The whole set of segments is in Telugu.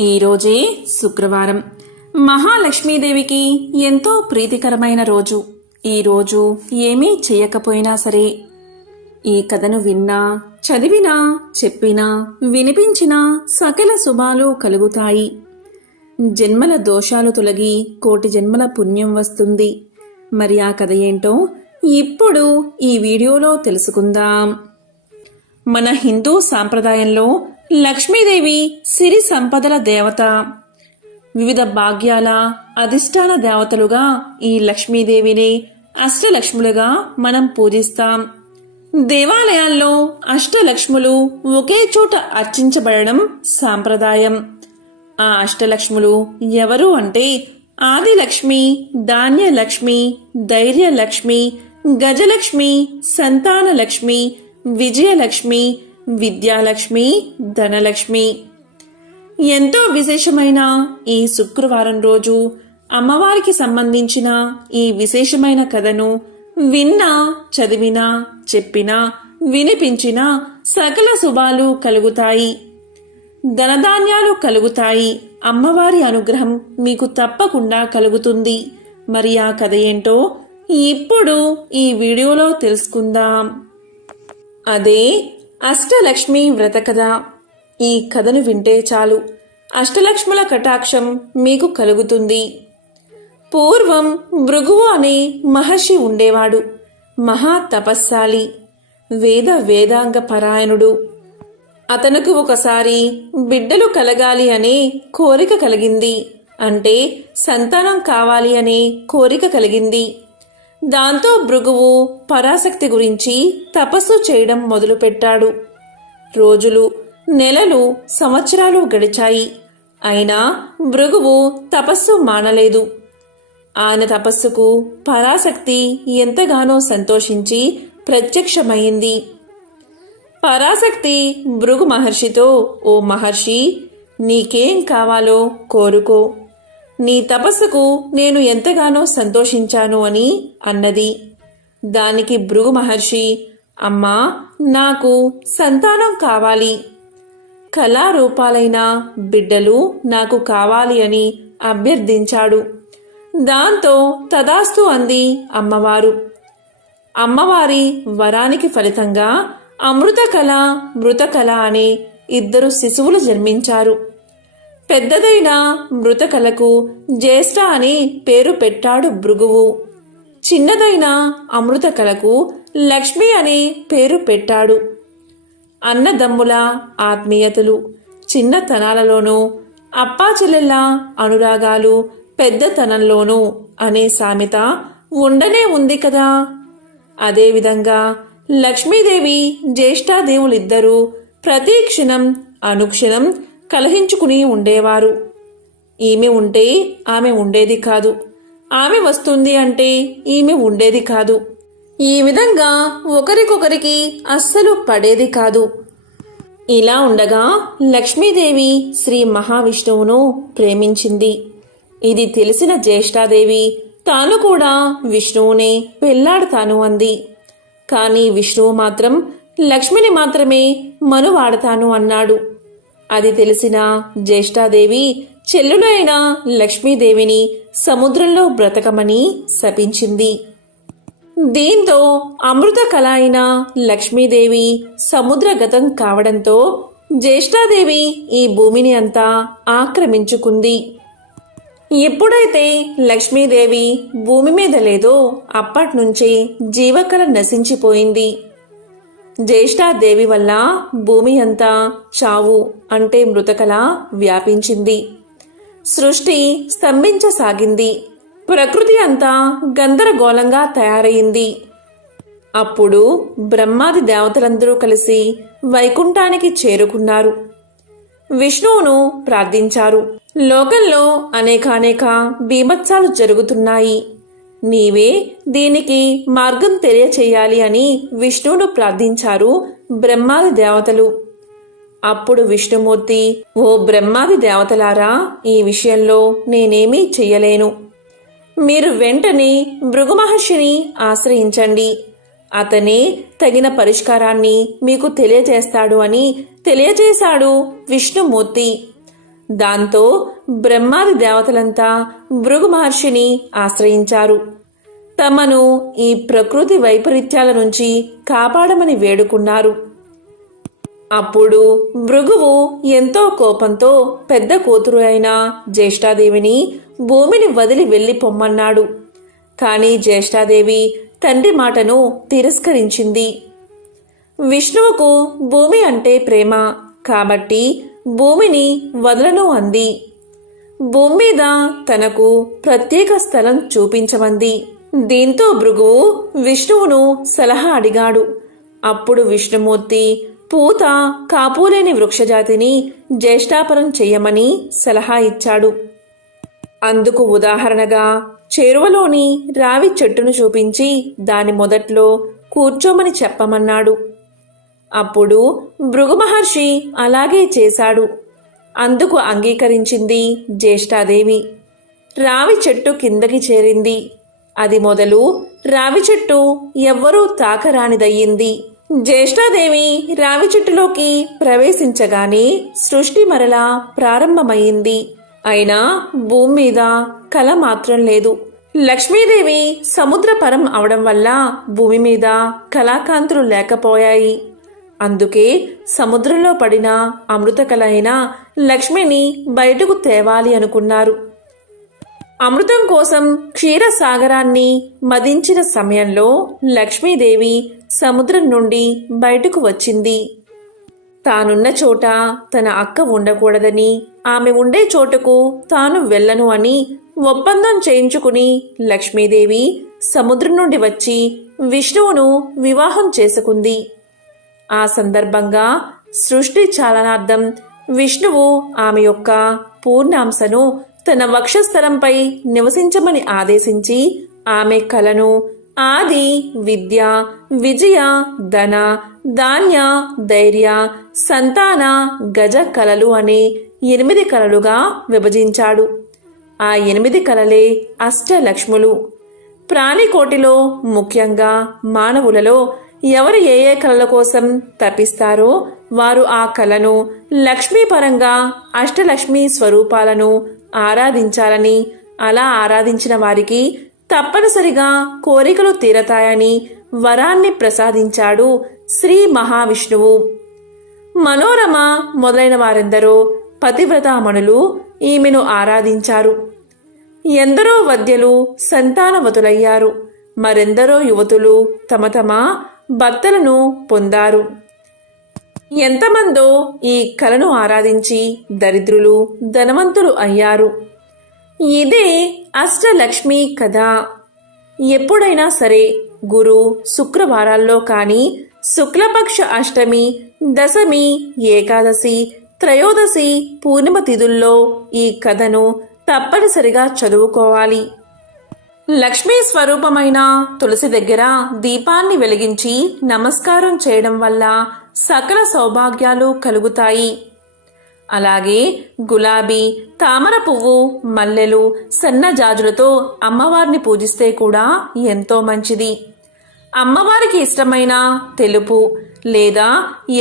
ఈరోజే శుక్రవారం. మహాలక్ష్మీదేవికి ఎంతో ప్రీతికరమైన రోజు. ఈరోజు ఏమీ చేయకపోయినా సరే ఈ కథను విన్నా, చదివినా, చెప్పినా, వినిపించినా సకల శుభాలు కలుగుతాయి. జన్మల దోషాలు తొలగి కోటి జన్మల పుణ్యం వస్తుంది. మరి ఆ కథ ఏంటో ఇప్పుడు ఈ వీడియోలో తెలుసుకుందాం. మన హిందూ సాంప్రదాయంలో లక్ష్మీదేవి సిరి సంపదల దేవత. వివిధ భాగ్యాల అధిష్టాన దేవతలుగా ఈ లక్ష్మీదేవిని అష్టలక్ష్ములుగా మనం పూజిస్తాం. దేవాలయాల్లో అష్టలక్ష్ములు ఒకే చోట అర్చించబడడం సాంప్రదాయం. ఆ అష్టలక్ష్ములు ఎవరు అంటే ఆదిలక్ష్మి, ధాన్యలక్ష్మి, ధైర్యలక్ష్మి, గజలక్ష్మి, సంతానలక్ష్మి, విజయలక్ష్మి, విద్యాలక్ష్మి, ధనలక్ష్మి. ఎంతో విశేషమైన ఈ శుక్రవారం రోజు అమ్మవారికి సంబంధించిన ఈ విశేషమైన కథను విన్నా, చదివినా, చెప్పినా, వినిపించినా సకల శుభాలు కలుగుతాయి. ధనధాన్యాలు కలుగుతాయి. అమ్మవారి అనుగ్రహం మీకు తప్పకుండా కలుగుతుంది. మరి ఆ కథ ఏంటో ఇప్పుడు ఈ వీడియోలో తెలుసుకుందాం. అదే అష్టలక్ష్మి వ్రత కథ. ఈ కథను వింటే చాలు అష్టలక్ష్ముల కటాక్షం మీకు కలుగుతుంది. పూర్వం భృగువు అనే మహర్షి ఉండేవాడు. మహా తపస్శాలి, వేదాంగ పరాయణుడు. అతనుకు ఒకసారి బిడ్డలు కలగాలి అనే కోరిక కలిగింది. అంటే సంతానం కావాలి అనే కోరిక కలిగింది. దాంతో భృగువు పరాశక్తి గురించి తపస్సు చేయడం మొదలుపెట్టాడు. రోజులు, నెలలు, సంవత్సరాలు గడిచాయి. అయినా భృగువు తపస్సు మానలేదు. ఆయన తపస్సుకు పరాశక్తి ఎంతగానో సంతోషించి ప్రత్యక్షమైంది. పరాశక్తి భృగు మహర్షితో, ఓ మహర్షి, నీకేం కావాలో కోరుకో. నీ తపస్సుకు నేను ఎంతగానో సంతోషించాను అని అన్నది. దానికి భృగు మహర్షి, అమ్మా, నాకు సంతానం కావాలి. కళారూపాలైన బిడ్డలు నాకు కావాలి అని అభ్యర్థించాడు. దాంతో తదాస్తు అంది అమ్మవారు. అమ్మవారి వరానికి ఫలితంగా అమృతకళ, మృతకళ అనే ఇద్దరు శిశువులు జన్మించారు. పెద్దదైన మృతకళకు జ్యేష్ఠ అని పేరు పెట్టాడు భృగువు. చిన్నదైన అమృతకళకు లక్ష్మి అనే పేరు పెట్టాడు. అన్నదమ్ముల ఆత్మీయతలు, చిన్నతనాలలోనూ అప్పాచెల్లెళ్ళ అనురాగాలు పెద్దతనంలోనూ అనే సామెత ఉండనే ఉంది కదా. అదేవిధంగా లక్ష్మీదేవి, జ్యేష్ఠాదేవులిద్దరూ ప్రతి క్షణం అనుక్షణం కలహించుకుని ఉండేవారు. ఈమె ఉంటే ఆమె ఉండేది కాదు, ఆమె వస్తుంది అంటే ఈమె ఉండేది కాదు. ఈ విధంగా ఒకరికొకరికి అస్సలు పడేది కాదు. ఇలా ఉండగా లక్ష్మీదేవి శ్రీ మహావిష్ణువును ప్రేమించింది. ఇది తెలిసిన జ్యేష్ఠాదేవి తాను కూడా విష్ణువునే పెళ్లాడతాను అంది. కానీ విష్ణువు మాత్రం లక్ష్మిని మాత్రమే మనువాడతాను అన్నాడు. అది తెలిసిన జ్యేష్ఠాదేవి చెల్లులైన లక్ష్మీదేవిని సముద్రంలో బ్రతకమని శపించింది. దీంతో అమృత కళ అయిన లక్ష్మీదేవి సముద్రగతం కావడంతో జ్యేష్ఠాదేవి ఈ భూమిని అంతా ఆక్రమించుకుంది. ఎప్పుడైతే లక్ష్మీదేవి భూమి మీద లేదో అప్పట్నుంచే జీవకళ నశించిపోయింది. జ్యేష్ఠాదేవి వల్ల భూమి అంతా చావు అంటే మృతకళ వ్యాపించింది. సృష్టి స్తంభించసాగింది. ప్రకృతి అంతా గందరగోళంగా తయారైంది. అప్పుడు బ్రహ్మాది దేవతలందరూ కలిసి వైకుంఠానికి చేరుకున్నారు. విష్ణువును ప్రార్థించారు. లోకంలో అనేకానేక బీభత్సాలు జరుగుతున్నాయి. నీవే దీనికి మార్గం తెలియచేయాలి అని విష్ణువును ప్రార్థించారు బ్రహ్మాది దేవతలు. అప్పుడు విష్ణుమూర్తి, ఓ బ్రహ్మాది దేవతలారా, ఈ విషయంలో నేనేమీ చెయ్యలేను. మీరు వెంటనే భృగు మహర్షిని ఆశ్రయించండి. అతనే తగిన పరిష్కారాన్ని మీకు తెలియజేస్తాడు అని తెలియజేశాడు విష్ణుమూర్తి. దాంతో బ్రహ్మాది దేవతలంతా భృగు మహర్షిని ఆశ్రయించారు. తమను ఈ ప్రకృతి వైపరీత్యాల నుంచి కాపాడమని వేడుకున్నారు. అప్పుడు భృగువు ఎంతో కోపంతో పెద్ద కూతురు అయిన జ్యేష్ఠాదేవిని భూమిని వదిలి వెళ్లి పొమ్మన్నాడు. కాని జ్యేష్ఠాదేవి తండ్రి మాటను తిరస్కరించింది. విష్ణువుకు భూమి అంటే ప్రేమ కాబట్టి భూమిని వదలను అంది. భూమి మీద తనకు ప్రత్యేక స్థలం చూపించమంది. దీంతో భృగువు విష్ణువును సలహా అడిగాడు. అప్పుడు విష్ణుమూర్తి పూత కాపులేని వృక్షజాతిని జ్యేష్ఠాపరం చెయ్యమని సలహా ఇచ్చాడు. అందుకు ఉదాహరణగా చేరువలోని రావి చెట్టును చూపించి దాని మొదట్లో కూర్చోమని చెప్పమన్నాడు. అప్పుడు భృగు మహర్షి అలాగే చేశాడు. అందుకు అంగీకరించింది జ్యేష్ఠాదేవి. రావి చెట్టు కిందకి చేరింది. అది మొదలు రావి చెట్టు ఎవ్వరూ తాకరానిదయ్యింది. జ్యేష్ఠాదేవి రావి చెట్టులోకి ప్రవేశించగానే సృష్టి మరలా ప్రారంభమయ్యింది. అయినా భూమి మీద కల మాత్రం లేదు. లక్ష్మీదేవి సముద్ర పరం అవడం వల్ల భూమి మీద కళాకాంతులు లేకపోయాయి. అందుకే సముద్రంలో పడిన అమృతకళ అయిన లక్ష్మిని బయటకు తేవాలి అనుకున్నారు. అమృతం కోసం క్షీరసాగరాన్ని మదించిన సమయంలో లక్ష్మీదేవి సముద్రం నుండి బయటకు వచ్చింది. తానున్న చోట తన అక్క ఉండకూడదని, ఆమె ఉండే చోటుకు తాను వెళ్ళను అని ఒప్పందం చేయించుకుని లక్ష్మీదేవి సముద్రం నుండి వచ్చి విష్ణువును వివాహం చేసుకుంది. ఆ సందర్భంగా సృష్టి చాలనార్థం విష్ణువు ఆమె యొక్క పూర్ణాంశను తన వక్షస్థలంపై నివసించమని ఆదేశించి ఆమె కలను ఆది, విద్య, విజయ, ధన, ధాన్య, ధైర్య, సంతాన, గజ కలలు అనే 8 కలలుగా విభజించాడు. ఆ 8 కలలే అష్టలక్ష్ములు. ప్రాణికోటిలో ముఖ్యంగా మానవులలో ఎవరు ఏ ఏ కళల కోసం తప్పిస్తారో వారు ఆ కళను లక్ష్మీపరంగా అష్టలక్ష్మీ స్వరూపాలను ఆరాధించాలని, అలా ఆరాధించిన వారికి తప్పనిసరిగా కోరికలు తీరతాయని వరాన్ని ప్రసాదించాడు శ్రీ మహావిష్ణువు. మనోరమ మొదలైన వారెందరో పతివ్రతామణులు ఈమెను ఆరాధించారు. ఎందరో వద్యలు సంతానవతులయ్యారు. మరెందరో యువతులు తమ తమ భర్తలను పొందారు. ఎంతమందో ఈ కళను ఆరాధించి దరిద్రులు ధనవంతులు అయ్యారు. ఇదే అష్టలక్ష్మి కథ. ఎప్పుడైనా సరే గురు శుక్రవారాల్లో కానీ, శుక్లపక్ష అష్టమి, దశమి, ఏకాదశి, త్రయోదశి, పూర్ణిమ తిథుల్లో ఈ కథను తప్పనిసరిగా చదువుకోవాలి. లక్ష్మీ స్వరూపమైన తులసి దగ్గర దీపాన్ని వెలిగించి నమస్కారం చేయడం వల్ల సకల సౌభాగ్యాలు కలుగుతాయి. అలాగే గులాబీ, తామర పువ్వు, మల్లెలు, సన్నజాజులతో అమ్మవారిని పూజిస్తే కూడా ఎంతో మంచిది. అమ్మవారికి ఇష్టమైన తెలుపు లేదా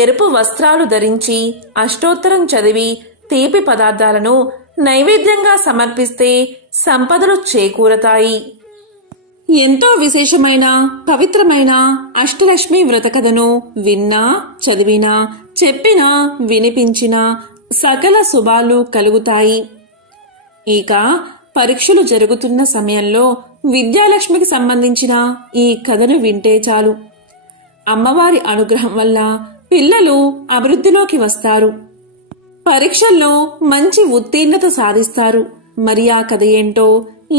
ఎరుపు వస్త్రాలు ధరించి అష్టోత్తరం చదివి తీపి పదార్థాలను నైవేద్యంగా సమర్పిస్తే సంపదలు చేకూరతాయి. ఎంతో విశేషమైన పవిత్రమైన అష్టలక్ష్మి వ్రత కథను విన్నా, చదివినా, చెప్పినా, వినిపించినా సకల శుభాలు కలుగుతాయి. ఇక పరీక్షలు జరుగుతున్న సమయంలో విద్యాలక్ష్మికి సంబంధించిన ఈ కథను వింటే చాలు. అమ్మవారి అనుగ్రహం వల్ల పిల్లలు అభివృద్ధిలోకి వస్తారు. పరీక్షల్లో మంచి ఉత్తీర్ణత సాధిస్తారు. మరి ఆ కథ ఏంటో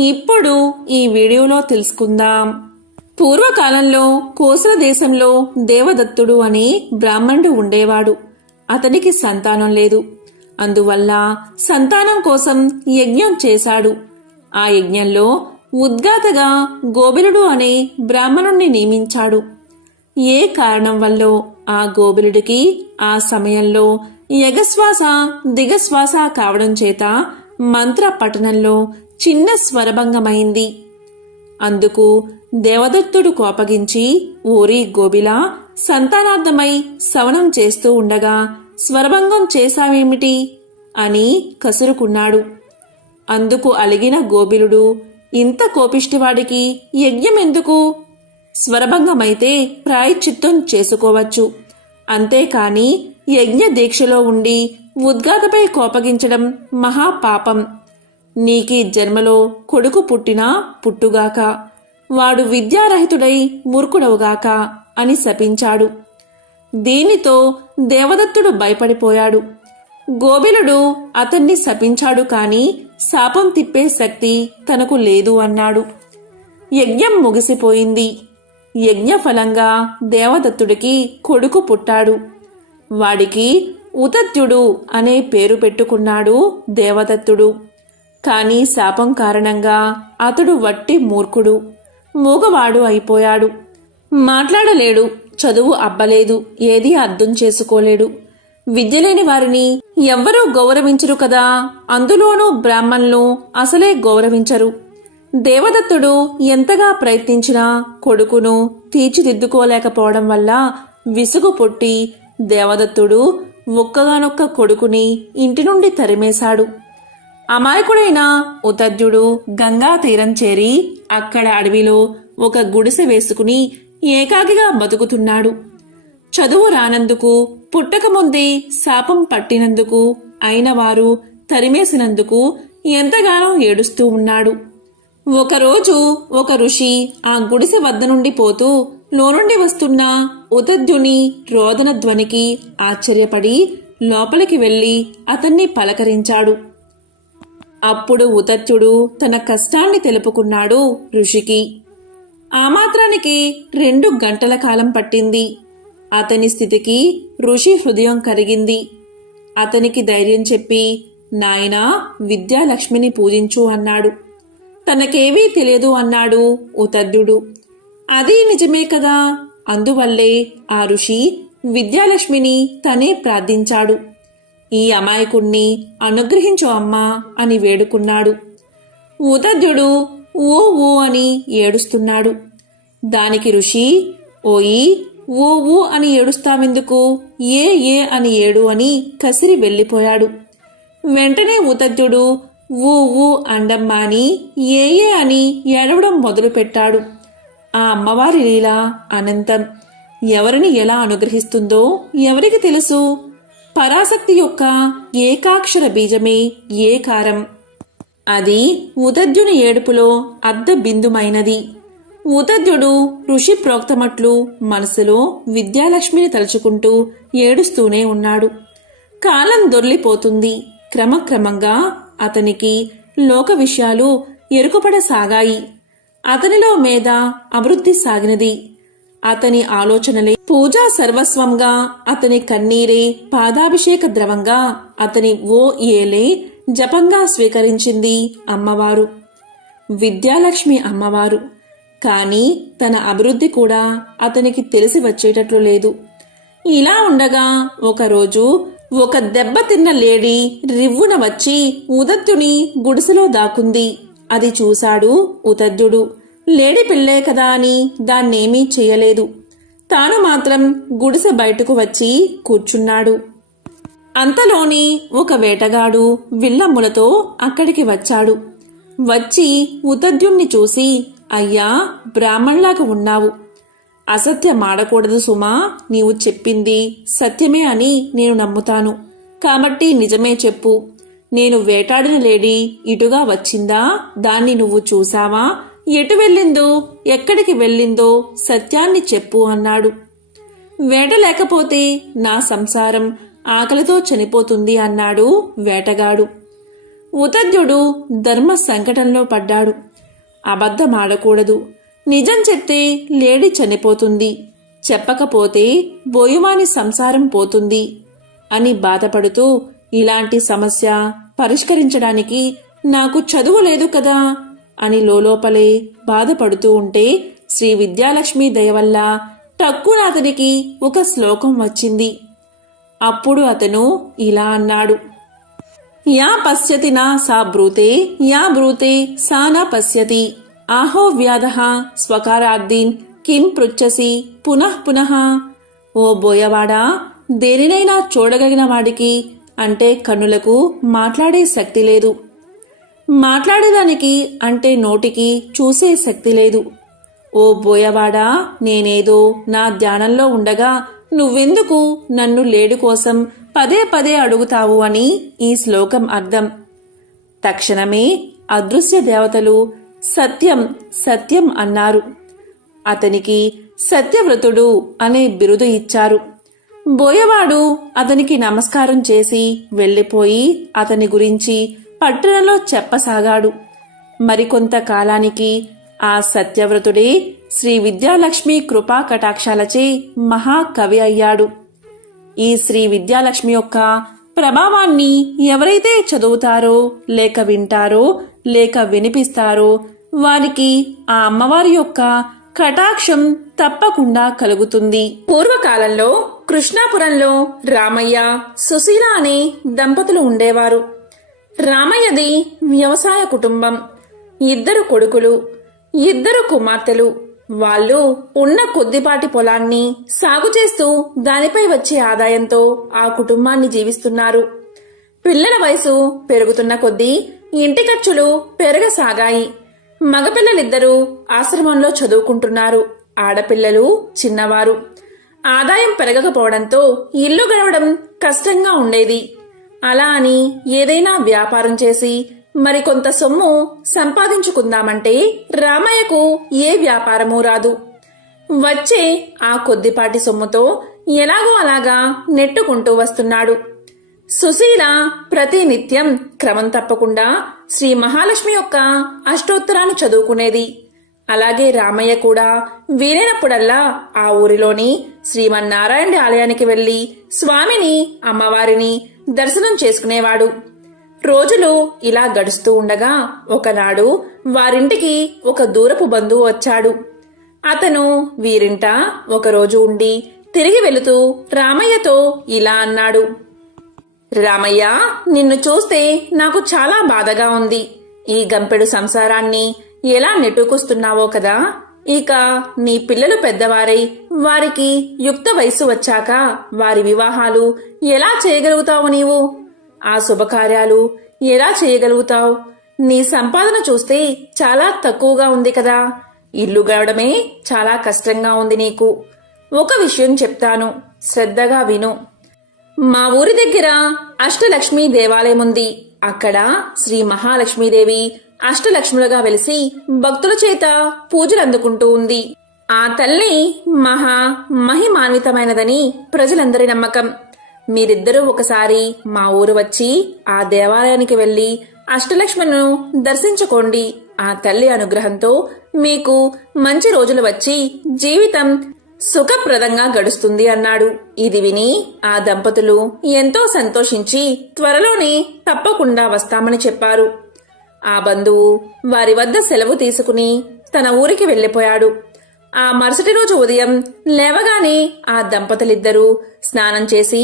ఇప్పుడు ఈ వీడియోలో తెలుసుకుందాం. పూర్వకాలంలో కోసల దేశంలో దేవదత్తుడు అనే బ్రాహ్మణుడు ఉండేవాడు. అతనికి సంతానం లేదు. అందువల్ల సంతానం కోసం యజ్ఞం చేశాడు. ఆ యజ్ఞంలో ఉద్గాతగా గోబిలుడు అనే బ్రాహ్మణుణ్ణి నియమించాడు. ఏ కారణం వల్లో ఆ గోబిలుడికి ఆ సమయంలో యగశ్వాస దిగశ్వాస కావడం చేత మంత్ర పఠనంలో చిన్న స్వరభంగమైంది. అందుకు దేవదత్తుడు కోపగించి, ఓరి గోబిలా, సంతానార్థమై శవనం చేస్తూ ఉండగా స్వరభంగం చేశావేమిటి అని కసురుకున్నాడు. అందుకు అలిగిన గోబిలుడు, ఇంత కోపిష్టివాడికి యజ్ఞం ఎందుకు? స్వరభంగమైతే ప్రాయశ్చిత్తం చేసుకోవచ్చు, అంతేకాని యజ్ఞ దీక్షలో ఉండి ఉద్గాతపై కోపగించడం మహాపాపం. నీకీ జన్మలో కొడుకు పుట్టినా పుట్టుగాక, వాడు విద్యారహితుడై మూర్ఖుడవుగాక అని శపించాడు. దీనితో దేవదత్తుడు భయపడిపోయాడు. గోబిలుడు అతన్ని శపించాడు కాని శాపం తిప్పే శక్తి తనకు లేదు అన్నాడు. యజ్ఞం ముగిసిపోయింది. యజ్ఞఫలంగా దేవదత్తుడికి కొడుకు పుట్టాడు. వాడికి ఉతత్యుడు అనే పేరు పెట్టుకున్నాడు దేవదత్తుడు. కాని శాపం కారణంగా అతడు వట్టి మూర్ఖుడు, మూగవాడు అయిపోయాడు. మాట్లాడలేడు, చదువు అబ్బలేదు, ఏదీ అర్థం చేసుకోలేడు. విద్యలేని వారిని ఎవ్వరూ గౌరవించరు కదా, అందులోనూ బ్రాహ్మణులు అసలే గౌరవించరు. దేవదత్తుడు ఎంతగా ప్రయత్నించినా కొడుకును తీర్చిదిద్దుకోలేకపోవడం వల్ల విసుగు పుట్టి దేవదత్తుడు ఒక్కగానొక్క కొడుకుని ఇంటి నుండి తరిమేశాడు. అమాయకుడైన ఉతద్యుడు గంగా తీరం చేరి అక్కడ అడవిలో ఒక గుడిసె వేసుకుని ఏకాకిగా బతుకుతున్నాడు. చదువు రానందుకు, పుట్టకముందే శాపం పట్టినందుకు, అయినవారు తరిమేసినందుకు ఎంతగానో ఏడుస్తూ ఉన్నాడు. ఒకరోజు ఒక ఋషి ఆ గుడిసె వద్ద నుండి పోతూ లోనుండి వస్తున్న ఉతద్యుని రోదన ధ్వనికి ఆశ్చర్యపడి లోపలికి వెళ్లి అతన్ని పలకరించాడు. అప్పుడు ఉతత్యుడు తన కష్టాన్ని తెలుపుకున్నాడు ఋషికి. ఆ మాత్రానికి 2 గంటల కాలం పట్టింది. అతని స్థితికి ఋషి హృదయం కరిగింది. అతనికి ధైర్యం చెప్పి, నాయనా, విద్యాలక్ష్మిని పూజించు అన్నాడు. తనకేవీ తెలియదు అన్నాడు ఉతద్యుడు. అది నిజమే కదా, అందువల్లే ఆ ఋషి విద్యాలక్ష్మిని తనే ప్రార్థించాడు. ఈ అమాయకుణ్ణి అనుగ్రహించు అమ్మా అని వేడుకున్నాడు. ఉతద్యుడు ఓ ఓ అని ఏడుస్తున్నాడు. దానికి ఋషి, ఓయి, ఓ ఊ అని ఏడుస్తావెందుకు, ఏ ఏ అని ఏడు అని కసిరి వెళ్ళిపోయాడు. వెంటనే ఉతద్యుడు ఊ ఊ అండమ్మా అని ఏ ఏ అని ఏడవడం మొదలుపెట్టాడు. ఆ అమ్మవారి లీల అనంతం. ఎవరిని ఎలా అనుగ్రహిస్తుందో ఎవరికి తెలుసు? పరాశక్తి యొక్క ఏకాక్షర బీజమే ఏకారం. అది ఉతద్యుని ఏడుపులో అర్ధ బిందుమైనది. ఉతద్యుడు ఋషి ప్రోక్తమట్లు మనసులో విద్యాలక్ష్మిని తలుచుకుంటూ ఏడుస్తూనే ఉన్నాడు. కాలం దొర్లిపోతుంది. క్రమక్రమంగా అతనికి లోక విషయాలు ఎరుకపడసాగాయి. అతనిలో మేధ అభివృద్ధి సాగినది. అతని ఆలోచనలే పూజా సర్వస్వంగా, అతని కన్నీరే పాదాభిషేక ద్రవంగా, అతని ఓ ఏలే జపంగా స్వీకరించింది అమ్మవారు, విద్యాలక్ష్మి అమ్మవారు. కాని తన అభివృద్ధి కూడా అతనికి తెలిసి వచ్చేటట్లు లేదు. ఇలా ఉండగా ఒకరోజు ఒక దెబ్బతిన్న లేడీ రివ్వున వచ్చి ఉతద్యుని గుడిసెలో దాక్కుంది. అది చూశాడు ఉతద్యుడు. లేడీ పిల్లే కదా అని దాన్నేమీ చేయలేదు. తాను మాత్రం గుడిసె బయటకు వచ్చి కూర్చున్నాడు. అంతలోని ఒక వేటగాడు విల్లమ్ములతో అక్కడికి వచ్చాడు. వచ్చి ఉతద్యుణ్ణి చూసి, అయ్యా, బ్రాహ్మణ్లాగా ఉన్నావు. అసత్యమాడకూడదు సుమా, నీవు చెప్పింది సత్యమే అని నేను నమ్ముతాను. కాబట్టి నిజమే చెప్పు. నేను వేటాడిన లేడీ ఇటుగా వచ్చిందా? దాన్ని నువ్వు చూసావా? ఎటు వెళ్ళిందో, ఎక్కడికి వెళ్ళిందో సత్యాన్ని చెప్పు అన్నాడు. వేట లేకపోతే నా సంసారం ఆకలితో చనిపోతుంది అన్నాడు వేటగాడు. ఉతద్యుడు ధర్మ సంకటంలో పడ్డాడు. అబద్ధమాడకూడదు, నిజం చెప్తే లేడీ చనిపోతుంది, చెప్పకపోతే బోయవాని సంసారం పోతుంది అని బాధపడుతూ, ఇలాంటి సమస్య పరిష్కరించడానికి నాకు చదువు లేదు కదా అని లోపలే బాధపడుతూ ఉంటే శ్రీ విద్యాలక్ష్మి దయవల్ల టక్కున అతనికి ఒక శ్లోకం వచ్చింది. అప్పుడు అతను ఇలా అన్నాడు. యా పశ్యతి నా సా బ్రూతే, యా బ్రూతే సా నా పశ్యతి, ఆహో వ్యాధః స్వకారార్థీన్ కిం పృచ్చసి పునః పునః. ఓ బోయవాడా, దేనినైనా చూడగలిగిన వాడికి అంటే కన్నులకు మాట్లాడే శక్తి లేదు, మాట్లాడేదానికి అంటే నోటికి చూసే శక్తి లేదు. ఓ బోయవాడా, నేనేదో నా ధ్యానంలో ఉండగా నువ్వెందుకు నన్ను లేడు కోసం పదే పదే అడుగుతావు అని ఈ శ్లోకం అర్థం. తక్షణమే అదృశ్య దేవతలు సత్యం సత్యం అన్నారు. అతనికి సత్యవ్రతుడు అనే బిరుదు ఇచ్చారు. బోయవాడు అతనికి నమస్కారం చేసి వెళ్ళిపోయి అతని గురించి పట్టణంలో చెప్పసాగాడు. మరికొంత కాలానికి ఆ సత్యవ్రతుడే శ్రీ విద్యాలక్ష్మి కృపా కటాక్షాలచే మహాకవి అయ్యాడు. ఈ శ్రీ విద్యాలక్ష్మి యొక్క ప్రభావాన్ని ఎవరైతే చదువుతారో లేక వింటారో లేక వినిపిస్తారో వారికి ఆ అమ్మవారి యొక్క కటాక్షం తప్పకుండా కలుగుతుంది. పూర్వకాలంలో కృష్ణాపురంలో రామయ్య, సుశీల అనే దంపతులు ఉండేవారు. రామయ్యది వ్యవసాయ కుటుంబం. 2 కొడుకులు, 2 కుమార్తెలు. వాళ్ళు ఉన్న కొద్దిపాటి పొలాన్ని సాగు చేస్తూ దానిపై వచ్చే ఆదాయంతో ఆ కుటుంబాన్ని జీవిస్తున్నారు. పిల్లల వయసు పెరుగుతున్న కొద్దీ ఇంటి ఖర్చులు పెరగసాగాయి. మగపిల్లలిద్దరూ ఆశ్రమంలో చదువుకుంటున్నారు. ఆడపిల్లలు చిన్నవారు. ఆదాయం పెరగకపోవడంతో ఇల్లు గడవడం కష్టంగా ఉండేది. అలా అని ఏదైనా వ్యాపారం చేసి మరికొంత సొమ్ము సంపాదించుకుందామంటే రామయ్యకు ఏ వ్యాపారమూ రాదు. వచ్చే ఆ కొద్దిపాటి సొమ్ముతో ఎలాగో అలాగా నెట్టుకుంటూ వస్తున్నాడు. సుశీల ప్రతి నిత్యం క్రమం తప్పకుండా శ్రీ మహాలక్ష్మి యొక్క అష్టోత్తరాన్ని చదువుకునేది. అలాగే రామయ్య కూడా వీలైనప్పుడల్లా ఆ ఊరిలోని శ్రీమన్నారాయణ ఆలయానికి వెళ్లి స్వామిని, అమ్మవారిని దర్శనం చేసుకునేవాడు. రోజులు ఇలా గడుస్తూ ఉండగా ఒకనాడు వారింటికి ఒక దూరపు బంధువు వచ్చాడు. అతను వీరింట ఒకరోజు ఉండి తిరిగి వెళుతూ రామయ్యతో ఇలా అన్నాడు. రామయ్య, నిన్ను చూస్తే నాకు చాలా బాధగా ఉంది. ఈ గంపెడు సంసారాన్ని ఎలా నెట్టుకొస్తున్నావో కదా. ఇక నీ పిల్లలు పెద్దవారై వారికి యుక్త వయసు వచ్చాక వారి వివాహాలు ఎలా చేయగలుగుతావు నీవు? ఆ శుభకార్యాలు ఎలా చేయగలుగుతావు? నీ సంపాదన చూస్తే చాలా తక్కువగా ఉంది కదా. ఇల్లు గడవడమే చాలా కష్టంగా ఉంది నీకు. ఒక విషయం చెప్తాను, శ్రద్ధగా విను. మా ఊరి దగ్గర అష్టలక్ష్మి దేవాలయం ఉంది. అక్కడ శ్రీ మహాలక్ష్మీదేవి అష్టలక్ష్ములుగా వెలిసి భక్తుల చేత పూజలు అందుకుంటూ ఉంది. ఆ తల్లి మహిమాన్వితమైనదని ప్రజలందరి నమ్మకం. మీరిద్దరూ ఒకసారి మా ఊరు వచ్చి ఆ దేవాలయానికి వెళ్లి అష్టలక్ష్మిను దర్శించుకోండి. ఆ తల్లి అనుగ్రహంతో మీకు మంచి రోజులు వచ్చి జీవితం సుఖప్రదంగా గడుస్తుంది అన్నాడు. ఇది విని ఆ దంపతులు ఎంతో సంతోషించి త్వరలోనే తప్పకుండా వస్తామని చెప్పారు. ఆ బంధువు వారి వద్ద సెలవు తీసుకుని తన ఊరికి వెళ్లిపోయాడు. ఆ మరుసటి రోజు ఉదయం లేవగానే ఆ దంపతులిద్దరూ స్నానం చేసి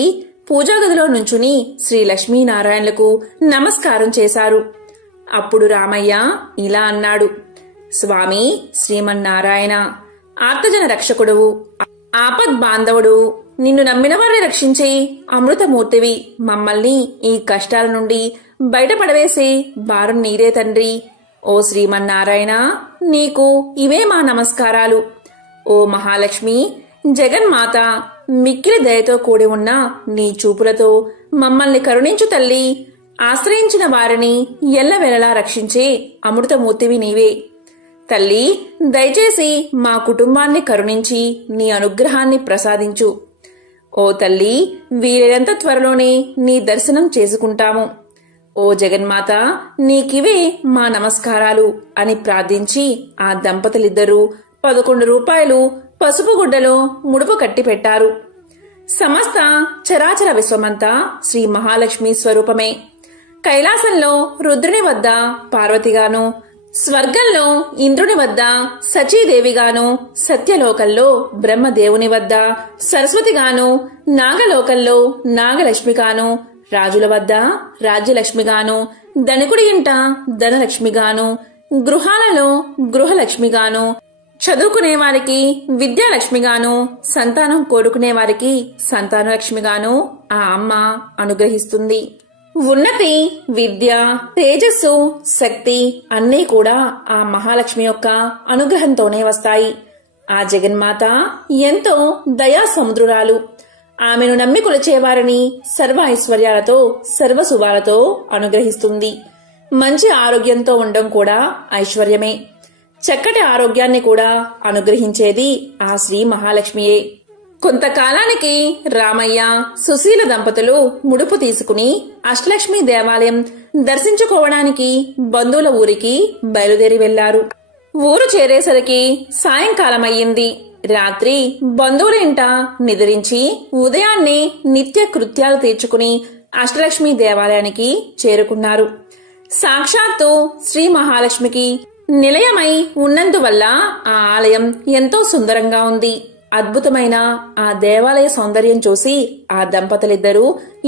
పూజాగదిలో నుంచుని శ్రీ లక్ష్మీనారాయణలకు నమస్కారం చేశారు. అప్పుడు రామయ్య ఇలా అన్నాడు. స్వామి శ్రీమన్నారాయణ, ఆర్తజన రక్షకుడువు, ఆపద్ బాంధవుడు, నిన్ను నమ్మిన వారిని రక్షించే అమృతమూర్తివి. మమ్మల్ని ఈ కష్టాల నుండి బయటపడవేసే భారం నీరే తండ్రి. ఓ శ్రీమన్నారాయణ, నీకు ఇవే మా నమస్కారాలు. ఓ మహాలక్ష్మి, జగన్మాత, మిక్కిలి దయతో కూడి ఉన్న నీ చూపులతో మమ్మల్ని కరుణించు తల్లి. ఆశ్రయించిన వారిని ఎల్లవెల్లలా రక్షించే అమృతమూర్తివి నీవే. తల్లి, దయచేసి మా కుటుంబాన్ని కరుణించి నీ అనుగ్రహాన్ని ప్రసాదించు. ఓ తల్లి, వీలైనంత త్వరలోనే నీ దర్శనం చేసుకుంటాము. ఓ జగన్మాత, నీకివే మా నమస్కారాలు అని ప్రార్థించి ఆ దంపతులిద్దరూ 11 రూపాయలు పసుపు గుడ్డలో ముడుపు కట్టి పెట్టారు. సమస్త చరాచర విశ్వమంతా శ్రీ మహాలక్ష్మి స్వరూపమే. కైలాసంలో రుద్రుని వద్ద పార్వతిగాను, స్వర్గంలో ఇంద్రుని వద్ద సచీదేవిగాను, సత్యలోకంలో బ్రహ్మదేవుని వద్ద సరస్వతిగాను, నాగలోకంలో నాగలక్ష్మిగాను, రాజుల వద్ద రాజ్యలక్ష్మిగాను, ధనికుడి ఇంట ధనలక్ష్మిగాను, గృహాలలో గృహలక్ష్మిగాను, చదువుకునే వారికి విద్యాలక్ష్మిగాను, సంతానం కోరుకునే వారికి సంతానలక్ష్మిగాను ఆ అమ్మ అనుగ్రహిస్తుంది. ఉన్నతి, విద్య, తేజస్సు, శక్తి అన్నీ కూడా ఆ మహాలక్ష్మి యొక్క అనుగ్రహంతోనే వస్తాయి. ఆ జగన్మాత ఎంతో దయా సముద్రురాలు. ఆమెను నమ్మి కొలిచేవారిని సర్వ ఐశ్వర్యాలతో, సర్వశుభాలతో అనుగ్రహిస్తుంది. మంచి ఆరోగ్యంతో ఉండడం కూడా ఐశ్వర్యమే. చక్కటి ఆరోగ్యాన్ని కూడా అనుగ్రహించేది ఆ శ్రీ మహాలక్ష్మియే. కొంతకాలానికి రామయ్య, సుశీల దంపతులు ముడుపు తీసుకుని అష్టలక్ష్మి దేవాలయం దర్శించుకోవడానికి బంధువుల ఊరికి బయలుదేరి వెళ్లారు. ఊరు చేరేసరికి సాయంకాలం అయ్యింది. రాత్రి బంధువుల ఇంట నిద్రించి ఉదయాన్నే నిత్య కృత్యాలు తీర్చుకుని అష్టలక్ష్మి దేవాలయానికి చేరుకున్నారు. సాక్షాత్తు శ్రీ మహాలక్ష్మికి నిలయమై ఉన్నందువల్ల ఆ ఆలయం ఎంతో సుందరంగా ఉంది. అద్భుతమైన ఆ దేవాలయ సౌందర్యం చూసి ఆ దంపతులిద్దరూ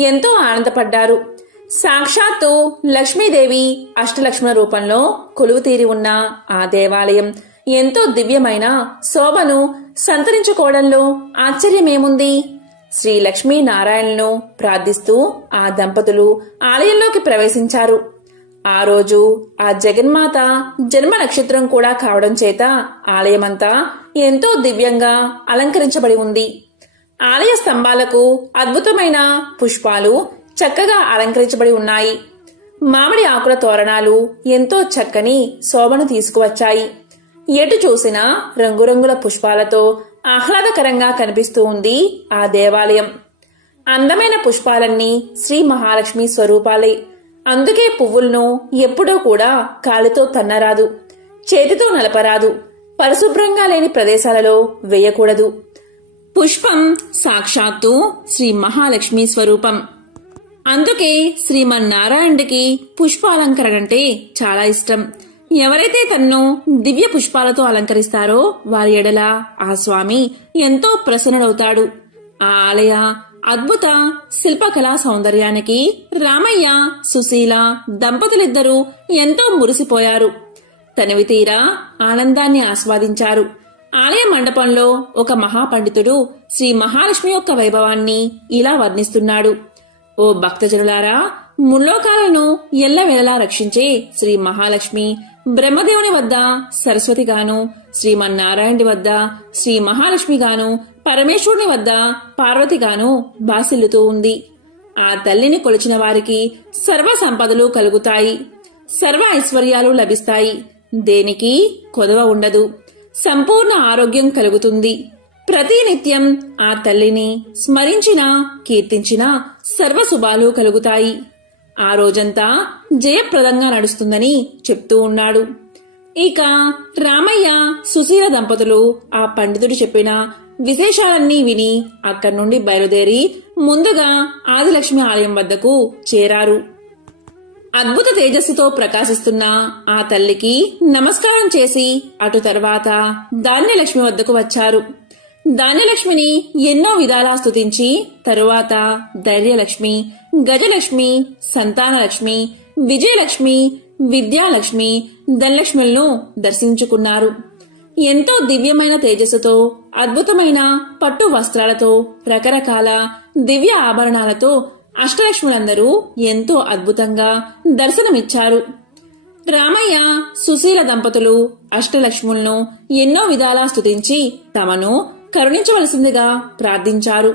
ఎంతో ఆనందపడ్డారు. సాక్షాత్తు లక్ష్మీదేవి అష్టలక్ష్ముల రూపంలో కొలువుతీరి ఉన్న ఆ దేవాలయం ఎంతో దివ్యమైన శోభను సంతరించుకోవడంలో ఆశ్చర్యమేముంది? శ్రీ లక్ష్మీనారాయణను ప్రార్థిస్తూ ఆ దంపతులు ఆలయంలోకి ప్రవేశించారు. ఆ రోజు ఆ జగన్మాత జన్మ నక్షత్రం కూడా కావడం చేత ఆలయమంతా ఎంతో దివ్యంగా అలంకరించబడి ఉంది. ఆలయ స్తంభాలకు అద్భుతమైన పుష్పాలు చక్కగా అలంకరించబడి ఉన్నాయి. మామిడి ఆకుల తోరణాలు ఎంతో చక్కని శోభను తీసుకువచ్చాయి. ఎటు చూసినా రంగురంగుల పుష్పాలతో ఆహ్లాదకరంగా కనిపిస్తూ ఉంది ఆ దేవాలయం. అందమైన పుష్పాలన్నీ శ్రీ మహాలక్ష్మి స్వరూపాలే. అందుకే పువ్వులను ఎప్పుడూ కూడా కాలితో తన్నరాదు, చేతితో నలపరాదు, పరిశుభ్రంగా లేని ప్రదేశాలలో వేయకూడదు. పుష్పం సాక్షాత్తు శ్రీ మహాలక్ష్మి స్వరూపం. అందుకే శ్రీమన్నారాయణుడికి పుష్పాలంకరణ అంటే చాలా ఇష్టం. ఎవరైతే తన్ను దివ్య పుష్పాలతో అలంకరిస్తారో వారి ఎడల ఆ స్వామి ఎంతో ప్రసన్నుడవుతాడు. ఆ ఆలయ అద్భుత శిల్పకళా సౌందర్యానికి రామయ్య, సుశీల దంపతులిద్దరూ ఎంతో మురిసిపోయారు. తనివి తీరా ఆనందాన్ని ఆస్వాదించారు. ఆలయ మండపంలో ఒక మహాపండితుడు శ్రీ మహాలక్ష్మి యొక్క వైభవాన్ని ఇలా వర్ణిస్తున్నాడు. ఓ భక్తజనులారా, ముల్లోకాలను ఎల్లవేళలా రక్షించే శ్రీ మహాలక్ష్మి బ్రహ్మదేవుని వద్ద సరస్వతిగాను, శ్రీమన్నారాయణుడి వద్ద శ్రీ మహాలక్ష్మిగాను, పరమేశ్వరుని వద్ద పార్వతిగాను బాసిల్లుతూ ఉంది. ఆ తల్లిని కొలిచిన వారికి సర్వ సంపదలు కలుగుతాయి, సర్వ ఐశ్వర్యాలు లభిస్తాయి. దేనికి కొదవ ఉండదు. సంపూర్ణ ఆరోగ్యం కలుగుతుంది. ప్రతినిత్యం ఆ తల్లిని స్మరించినా కీర్తించినా సర్వశుభాలు కలుగుతాయి. ఆ రోజంతా జయప్రదంగా నడుస్తుందని చెప్తూ ఉన్నాడు. ఇక రామయ్య, సుశీల దంపతులు ఆ పండితుడు చెప్పిన విశేషాలన్నీ విని అక్కడి నుండి బయలుదేరి ముందుగా ఆదిలక్ష్మి ఆలయం వద్దకు చేరారు. అద్భుత తేజస్సుతో ప్రకాశిస్తున్న ఆ తల్లికి నమస్కారం చేసి అటు తర్వాత ధాన్యలక్ష్మి వద్దకు వచ్చారు. ధాన్యలక్ష్మిని ఎన్నో విధాలా స్తుతించి తరువాత ధైర్యలక్ష్మి, గజలక్ష్మి, సంతానలక్ష్మి, విజయలక్ష్మి, విద్యాలక్ష్మి, ధనలక్ష్ములను దర్శించుకున్నారు. ఎంతో దివ్యమైన తేజస్సుతో, అద్భుతమైన పట్టు వస్త్రాలతో, రకరకాల దివ్య ఆభరణాలతో అష్టలక్ష్ములందరూ ఎంతో అద్భుతంగా దర్శనమిచ్చారు. రామయ్య, సుశీల దంపతులు అష్టలక్ష్ములను ఎన్నో విధాలా స్తుతించి తమను కరుణించవలసిందిగా ప్రార్థించారు.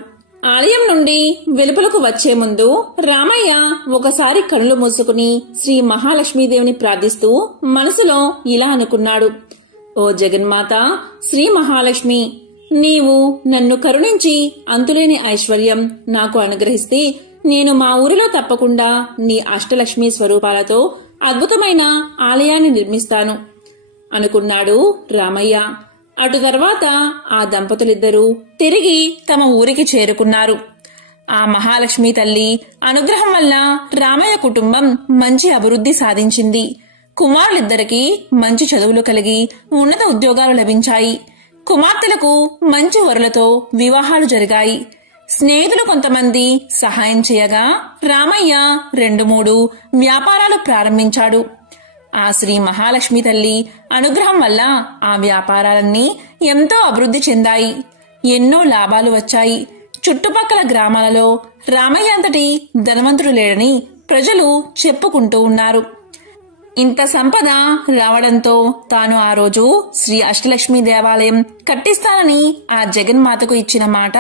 ఆలయం నుండి వెలుపలకు వచ్చే ముందు రామయ్య ఒకసారి కనులు మూసుకుని శ్రీ మహాలక్ష్మీదేవిని ప్రార్థిస్తూ మనసులో ఇలా అనుకున్నాడు. ఓ జగన్మాత శ్రీ మహాలక్ష్మి, నీవు నన్ను కరుణించి అంతులేని ఐశ్వర్యం నాకు అనుగ్రహిస్తే నేను మా ఊరిలో తప్పకుండా నీ అష్టలక్ష్మి స్వరూపాలతో అద్భుతమైన ఆలయాన్ని నిర్మిస్తాను అనుకున్నాడు రామయ్య. అటు తర్వాత ఆ దంపతులిద్దరూ తిరిగి తమ ఊరికి చేరుకున్నారు. ఆ మహాలక్ష్మి తల్లి అనుగ్రహం వల్ల రామయ్య కుటుంబం మంచి అభివృద్ధి సాధించింది. కుమారులిద్దరికీ మంచి చదువులు కలిగి ఉన్నత ఉద్యోగాలు లభించాయి. కుమార్తెలకు మంచి వరులతో వివాహాలు జరిగాయి. స్నేహితులు కొంతమంది సహాయం చేయగా రామయ్య 2-3 వ్యాపారాలు ప్రారంభించాడు. ఆ శ్రీ మహాలక్ష్మి తల్లి అనుగ్రహం వల్ల ఆ వ్యాపారాలన్నీ ఎంతో అభివృద్ధి చెందాయి. ఎన్నో లాభాలు వచ్చాయి. చుట్టుపక్కల గ్రామాలలో రామయ్య అంతటి ధనవంతుడు లేడని ప్రజలు చెప్పుకుంటూ ఉన్నారు. ఇంత సంపద రావడంతో తాను ఆ రోజు శ్రీ అష్టలక్ష్మి దేవాలయం కట్టిస్తానని ఆ జగన్మాతకు ఇచ్చిన మాట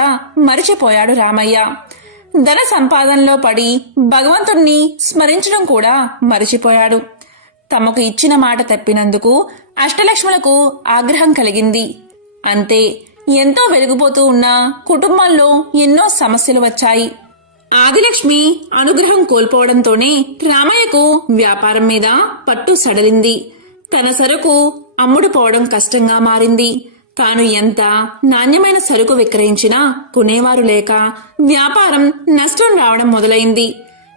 మరిచిపోయాడు రామయ్య. ధన సంపాదనలో పడి భగవంతుణ్ణి స్మరించడం కూడా మరిచిపోయాడు. తమకు ఇచ్చిన మాట తప్పినందుకు అష్టలక్ష్ములకు ఆగ్రహం కలిగింది. అంతే, ఎంతో వెలిగిపోతూ ఉన్న కుటుంబంలో ఎన్నో సమస్యలు వచ్చాయి. ఆదిలక్ష్మి అనుగ్రహం కోల్పోవడంతోనే రామయ్యకు వ్యాపారం మీద పట్టు సడలింది. తన సరుకు అమ్ముడుపోవడం కష్టంగా మారింది. తాను ఎంత నాణ్యమైన సరుకు విక్రయించినా కొనేవారు లేక వ్యాపారం నష్టం రావడం మొదలైంది.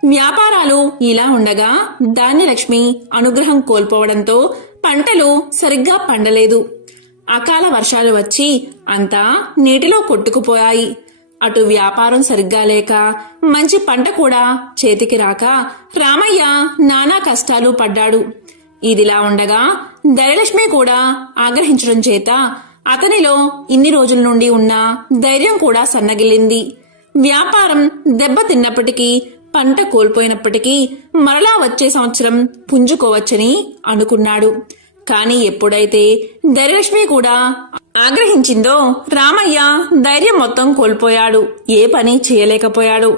వ్యాపారాలు ఇలా ఉండగా ధాన్యలక్ష్మి అనుగ్రహం కోల్పోవడంతో పంటలు సరిగ్గా పండలేదు. అకాల వర్షాలు వచ్చి అంతా నీటిలో కొట్టుకుపోయాయి. అటు వ్యాపారం సరిగ్గా లేక మంచి పంట కూడా చేతికి రాక రామయ్య నానా కష్టాలు పడ్డాడు. ఇదిలా ఉండగా ధైర్యలక్ష్మి కూడా ఆగ్రహించడం చేత అతనిలో ఇన్ని రోజుల నుండి ఉన్న ధైర్యం కూడా సన్నగిల్లింది. వ్యాపారం దెబ్బతిన్నప్పటికీ పంట కోల్పోయినప్పటికీ మరలా వచ్చే సంవత్సరం పుంజుకోవచ్చని అనుకున్నాడు. కాని ఎప్పుడైతే ధైర్యలక్ష్మి కూడా ఆగ్రహించిందో రామయ్య ధైర్యం మొత్తం కోల్పోయాడు. ఏ పని చేయలేకపోయాడు.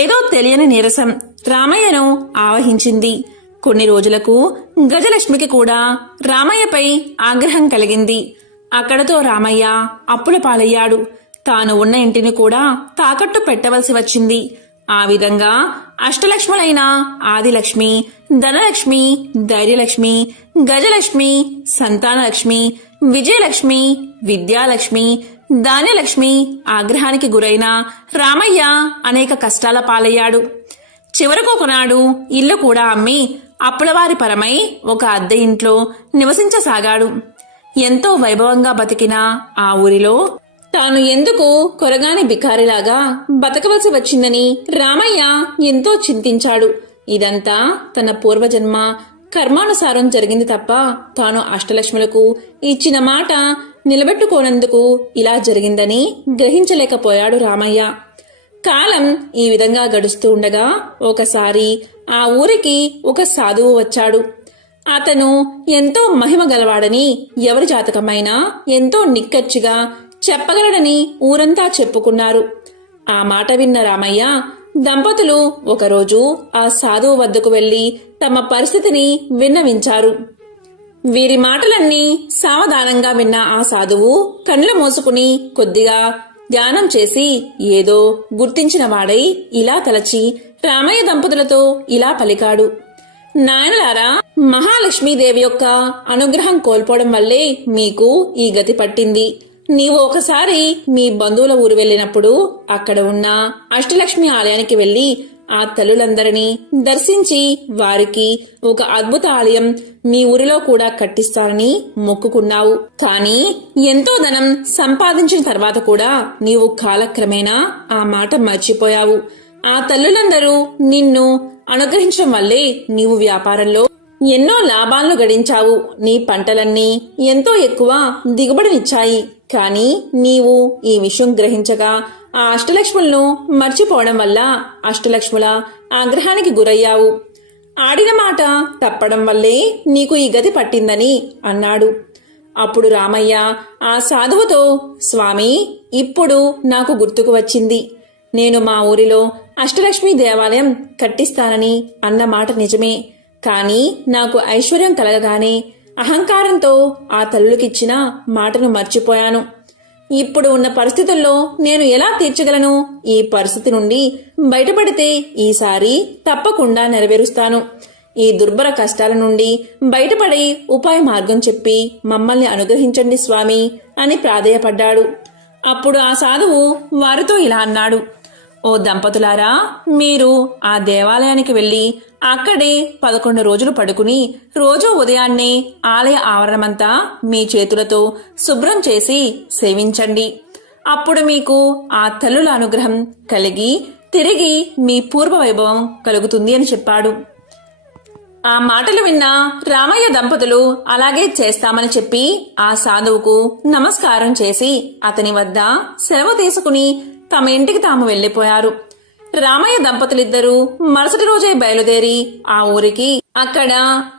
ఏదో తెలియని నీరసం రామయ్యను ఆవహించింది. కొన్ని రోజులకు గజలక్ష్మికి కూడా రామయ్యపై ఆగ్రహం కలిగింది. అక్కడతో రామయ్య అప్పుల పాలయ్యాడు. తాను ఉన్న ఇంటిని కూడా తాకట్టు పెట్టవలసి వచ్చింది. ఆ విధంగా అష్టలక్ష్ములైన ఆదిలక్ష్మి, ధనలక్ష్మి, ధైర్యలక్ష్మి, గజలక్ష్మి, సంతానలక్ష్మి, విజయలక్ష్మి, విద్యాలక్ష్మి, ధాన్యలక్ష్మి ఆగ్రహానికి గురైన రామయ్య అనేక కష్టాల పాలయ్యాడు. చివరకు ఒకనాడు ఇల్లు కూడా అమ్మి అప్పులవారి పరమై ఒక అద్దె ఇంట్లో నివసించసాగాడు. ఎంతో వైభవంగా బతికిన ఆ ఊరిలో తాను ఎందుకు కొరగాని బికారిలాగా బతకవలసి వచ్చిందని రామయ్య ఎంతో చింతించాడు. ఇదంతా తన పూర్వజన్మ కర్మానుసారం జరిగింది తప్ప తాను అష్టలక్ష్ములకు ఇచ్చిన మాట నిలబెట్టుకోనందుకు ఇలా జరిగిందని గ్రహించలేకపోయాడు రామయ్య. కాలం ఈ విధంగా గడుస్తూ ఉండగా ఒకసారి ఆ ఊరికి ఒక సాధువు వచ్చాడు. అతను ఎంతో మహిమ గలవాడని, ఎవరి జాతకమైనా ఎంతో నిక్కచ్చిగా చెప్పగలడని ఊరంతా చెప్పుకున్నారు. ఆ మాట విన్న రామయ్య దంపతులు ఒకరోజు ఆ సాధువు వద్దకు వెళ్లి తమ పరిస్థితిని విన్నవించారు. వీరి మాటలన్నీ సావధానంగా విన్న ఆ సాధువు కళ్ళు మూసుకుని కొద్దిగా ధ్యానం చేసి ఏదో గుర్తించిన వాడై ఇలా తలచి రామయ్య దంపతులతో ఇలా పలికాడు. నాయనలారా, మహాలక్ష్మీదేవి యొక్క అనుగ్రహం కోల్పోవడం వల్లే మీకు ఈ గతి పట్టింది. నీవు ఒకసారి మీ బంధువుల ఊరు వెళ్ళినప్పుడు అక్కడ ఉన్న అష్టలక్ష్మి ఆలయానికి వెళ్లి ఆ తల్లులందరినీ దర్శించి వారికి ఒక అద్భుత ఆలయం మీ ఊరిలో కూడా కట్టిస్తానని మొక్కుకున్నావు. కానీ ఎంతో ధనం సంపాదించిన తర్వాత కూడా నీవు కాలక్రమేణా ఆ మాట మర్చిపోయావు. ఆ తల్లులందరూ నిన్ను అనుగ్రహించడం వల్లే నీవు వ్యాపారంలో ఎన్నో లాభాలను గడించావు. నీ పంటలన్నీ ఎంతో ఎక్కువ దిగుబడినిచ్చాయి. కాని నీవు ఈ విషయం గ్రహించగా ఆ అష్టలక్ష్ములను మర్చిపోవడం వల్ల అష్టలక్ష్ముల ఆగ్రహానికి గురయ్యావు. ఆడిన మాట తప్పడం వల్లే నీకు ఈ గతి పట్టిందని అన్నాడు. అప్పుడు రామయ్య ఆ సాధువుతో, స్వామి, ఇప్పుడు నాకు గుర్తుకు వచ్చింది. నేను మా ఊరిలో అష్టలక్ష్మి దేవాలయం కట్టిస్తానని అన్న మాట నిజమే. కాని నాకు ఐశ్వర్యం కలగగానే అహంకారంతో ఆ తల్లులకిచ్చిన మాటను మర్చిపోయాను. ఇప్పుడు ఉన్న పరిస్థితుల్లో నేను ఎలా తీర్చగలను? ఈ పరిస్థితి నుండి బయటపడితే ఈసారి తప్పకుండా నెరవేరుస్తాను. ఈ దుర్భర కష్టాల నుండి బయటపడి ఉపాయ మార్గం చెప్పి మమ్మల్ని అనుగ్రహించండి స్వామి అని ప్రాధేయపడ్డాడు. అప్పుడు ఆ సాధువు వారితో ఇలా అన్నాడు. ఓ దంపతులారా, మీరు ఆ దేవాలయానికి వెళ్లి అక్కడే 11 రోజులు పడుకుని రోజూ ఉదయాన్నే ఆలయ ఆవరణమంతా మీ చేతులతో శుభ్రం చేసి సేవించండి. అప్పుడు మీకు ఆ తల్లుల అనుగ్రహం కలిగి తిరిగి మీ పూర్వ వైభవం కలుగుతుంది అని చెప్పాడు. ఆ మాటలు విన్న రామయ్య దంపతులు అలాగే చేస్తామని చెప్పి ఆ సాధువుకు నమస్కారం చేసి అతని వద్ద సెలవు తీసుకుని తమ ఇంటికి తాము వెళ్లిపోయారు. రామయ్య దంపతులిద్దరూ మరుసటి రోజే బయలుదేరి ఆ ఊరికి అక్కడ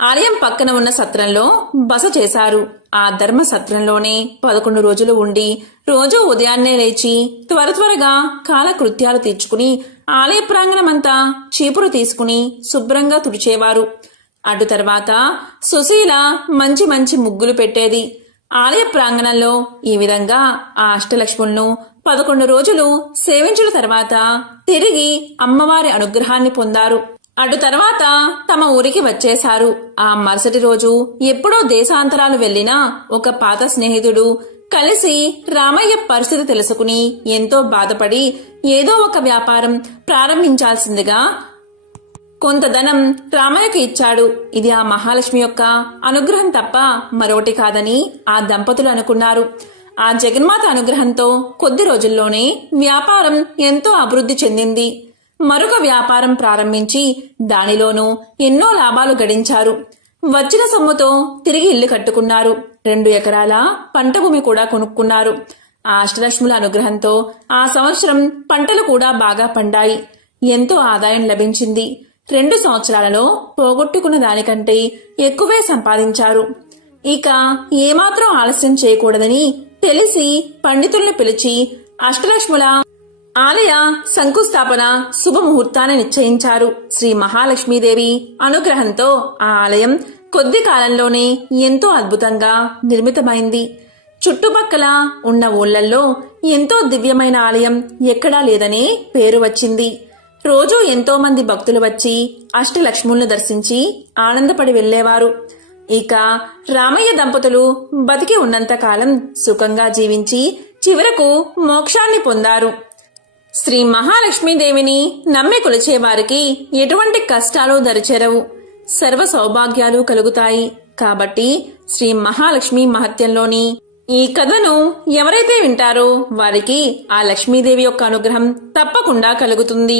ఆలయం పక్కన ఉన్న సత్రంలో బస చేశారు. ఆ ధర్మ సత్రంలోనే 11 రోజులు ఉండి రోజూ ఉదయాన్నే లేచి త్వరగా కాలకృత్యాలు తీర్చుకుని ఆలయ ప్రాంగణమంతా చీపురు తీసుకుని శుభ్రంగా తుడిచేవారు. అటు తర్వాత సుశీల మంచి మంచి ముగ్గులు పెట్టేది. ఆలయ ప్రాంగణంలో ఈ విధంగా ఆ అష్టలక్ష్ములను 11 రోజులు సేవించిన తర్వాత తిరిగి అమ్మవారి అనుగ్రహాన్ని పొందారు. అటు తర్వాత తమ ఊరికి వచ్చేశారు. ఆ మరుసటి రోజు ఎప్పుడో దేశాంతరాలు వెళ్లిన ఒక పాత స్నేహితుడు కలిసి రామయ్య పరిస్థితి తెలుసుకుని ఎంతో బాధపడి ఏదో ఒక వ్యాపారం ప్రారంభించాల్సిందిగా కొంత ధనం రామయ్యకు ఇచ్చాడు. ఇది ఆ మహాలక్ష్మి యొక్క అనుగ్రహం తప్ప మరొకటి కాదని ఆ దంపతులు అనుకున్నారు. ఆ జగన్మాత అనుగ్రహంతో కొద్ది రోజుల్లోనే వ్యాపారం ఎంతో అభివృద్ధి చెందింది. మరొక వ్యాపారం ప్రారంభించి దానిలోనూ ఎన్నో లాభాలు గడించారు. వచ్చిన సొమ్ముతో తిరిగి ఇల్లు కట్టుకున్నారు. 2 ఎకరాల పంట భూమి కూడా కొనుక్కున్నారు. ఆ అష్టలక్ష్ముల అనుగ్రహంతో ఆ సంవత్సరం పంటలు కూడా బాగా పండాయి. ఎంతో ఆదాయం లభించింది. 2 సంవత్సరాలలో పోగొట్టుకున్న దానికంటే ఎక్కువే సంపాదించారు. ఇక ఏమాత్రం ఆలస్యం చేయకూడదని తెలిసి పండితుల్ని పిలిచి అష్టలక్ష్ముల ఆలయ శంకుస్థాపన శుభముహూర్తాన్ని నిశ్చయించారు. శ్రీ మహాలక్ష్మీదేవి అనుగ్రహంతో ఆ ఆలయం కొద్ది కాలంలోనే ఎంతో అద్భుతంగా నిర్మితమైంది. చుట్టుపక్కల ఉన్న ఊళ్ళల్లో ఎంతో దివ్యమైన ఆలయం ఎక్కడా లేదనే పేరు వచ్చింది. రోజూ ఎంతో మంది భక్తులు వచ్చి అష్టలక్ష్ములను దర్శించి ఆనందపడి వెళ్లేవారు. ఇక రామయ్య దంపతులు బతికి ఉన్నంతకాలం సుఖంగా జీవించి చివరకు మోక్షాన్ని పొందారు. శ్రీ మహాలక్ష్మీదేవిని నమ్మి కొలిచేవారికి ఎటువంటి కష్టాలు దరిచేరవు, సర్వ సౌభాగ్యాలు కలుగుతాయి. కాబట్టి శ్రీ మహాలక్ష్మి మహత్యంలోని ఈ కథను ఎవరైతే వింటారో వారికి ఆ లక్ష్మీదేవి యొక్క అనుగ్రహం తప్పకుండా కలుగుతుంది.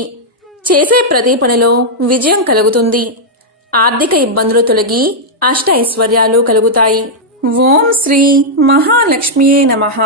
చేసే ప్రతి పనిలో విజయం కలుగుతుంది. ఆర్థిక ఇబ్బందులు తొలగి అష్ట ఐశ్వర్యాలు కలుగుతాయి. ఓం శ్రీ మహాలక్ష్మియే నమః.